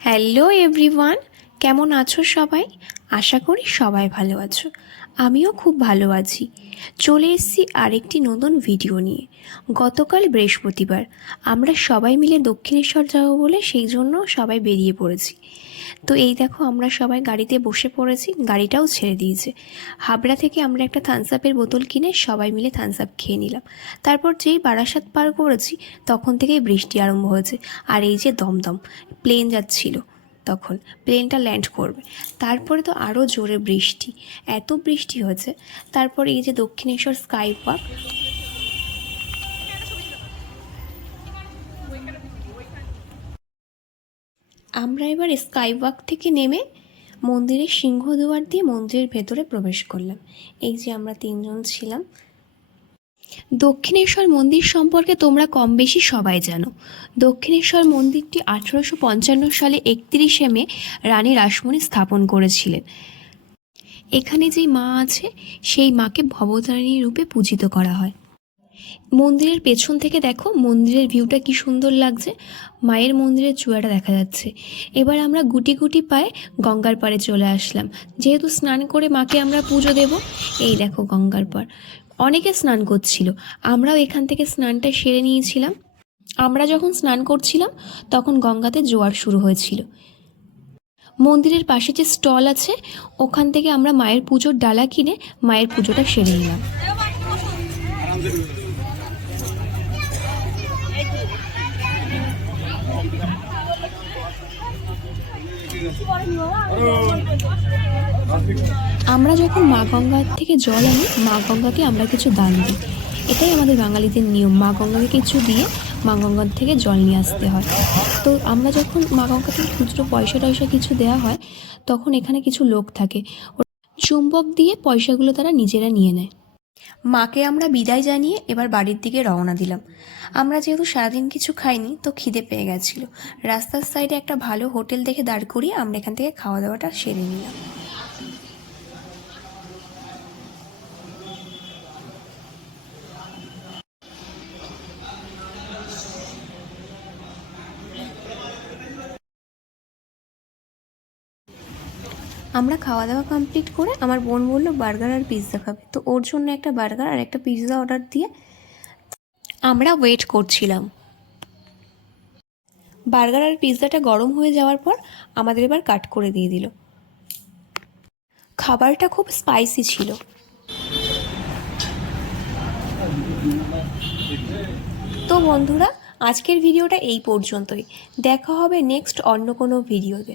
Hello everyone, কেমন আছো সবাই? আশা করি সবাই ভালো আছো। আমিও খুব ভালো আছি। চলে এসেছি আরেকটি নতুন ভিডিও নিয়ে। গতকাল বৃহস্পতিবার আমরা সবাই মিলে দক্ষিণেশ্বর যাবো বলে সেই জন্য সবাই বেরিয়ে পড়েছি। তো এই দেখো আমরা সবাই গাড়িতে বসে পড়েছি, গাড়িটাও ছেড়ে দিয়েছে। হাবড়া থেকে আমরা একটা থামস আপের বোতল কিনে সবাই মিলে থামস আপ খেয়ে নিলাম। তারপর যেই বারাসাত পার করেছি তখন থেকেই বৃষ্টি আরম্ভ হয়েছে। আর এই যে দমদম প্লেন যাচ্ছিল, তখন প্লেনটা ল্যান্ড করবে, তারপরে তো আরও জোরে বৃষ্টি, এত বৃষ্টি হয়েছে। তারপর এই যে দক্ষিণেশ্বর স্কাই ওয়াক, আমরা এবার স্কাই ওয়াক থেকে নেমে মন্দিরের সিংহদুয়ার দিয়ে মন্দিরের ভেতরে প্রবেশ করলাম। এই যে আমরা তিনজন ছিলাম। দক্ষিণেশ্বর মন্দির সম্পর্কে তোমরা কম বেশি সবাই জানো। দক্ষিণেশ্বর মন্দিরটি 1855 সালে 31শে মে রানী রাসমণি স্থাপন করেছিলেন। এখানে যেই মা আছে সেই মাকে ভবতারিণী রূপে পূজিত করা হয়। মন্দিরের পেছন থেকে দেখো মন্দিরের ভিউটা কি সুন্দর লাগছে, মায়ের মন্দিরের চূড়াটা দেখা যাচ্ছে। এবার আমরা গুটি গুটি পায়ে গঙ্গার পাড়ে চলে আসলাম, যেহেতু স্নান করে মাকে আমরা পুজো দেব। এই দেখো গঙ্গার পাড়, অনেকে স্নান করছিল, আমরাও এখান থেকে স্নানটা সেরে নিয়েছিলাম। আমরা যখন স্নান করছিলাম তখন গঙ্গাতে জোয়ার শুরু হয়েছিল। মন্দিরের পাশে যে স্টল আছে ওখান থেকে আমরা মায়ের পুজোর ডালা কিনে মায়ের পুজোটা সেরে নিলাম। আমরা যখন মা গঙ্গার থেকে জল আনি, মা গঙ্গাকে আমরা কিছু দান দিই। এটাই আমাদের বাঙালিদের নিয়ম, মা গঙ্গাকে কিছু দিয়ে মা গঙ্গার থেকে জল নিয়ে আসতে হয়। তো আমরা যখন মা গঙ্গা থেকে খুচরো পয়সা টয়সা কিছু দেওয়া হয়, তখন এখানে কিছু লোক থাকে, চুম্বক দিয়ে পয়সাগুলো তারা নিজেরা নিয়ে নেয়। মাকে আমরা বিদায় জানিয়ে এবার বাড়ির দিকে রওনা দিলাম। আমরা যেহেতু সারাদিন কিছু খাইনি তো খিদে পেয়ে গেছিলো। রাস্তার সাইডে একটা ভালো হোটেল দেখে দাঁড় করিয়ে আমরা এখান থেকে খাওয়া দাওয়াটা সেরে নিলাম। আমরা খাওয়া দাওয়া কমপ্লিট করে আমার বোন বললো বার্গার আর পিৎজা খাবে, তো ওর জন্য একটা বার্গার আর একটা পিৎজা অর্ডার দিয়ে আমরা ওয়েট করছিলাম। বার্গার আর পিৎজাটা গরম হয়ে যাওয়ার পর আমাদের এবার কাট করে দিয়ে দিল। খাবারটা খুব স্পাইসি ছিল। তো বন্ধুরা, আজকের ভিডিওটা এই পর্যন্তই। দেখা হবে নেক্সট অন্য কোনো ভিডিওতে।